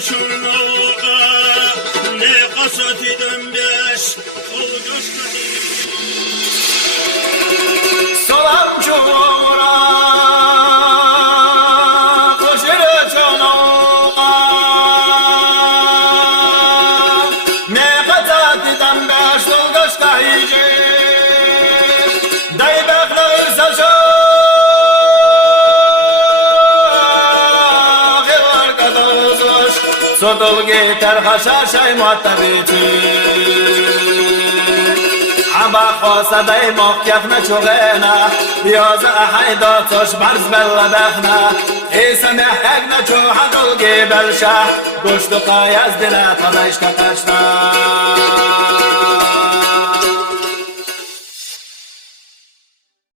çurluğa ne kasat dönbeş ol göçmedi. Salam çuğra koşur çoluğa ne kasat dönbeş ol göçmedi. Dayı bekler saçı Sodol gitar haşa şay muhatabiti Aba khosa day mokiyatna chogena Biyoza ahayda tosh barz bella bakhna Isa mehagna chohadol gibel shah Goshtu qayaz dila tanashta tashna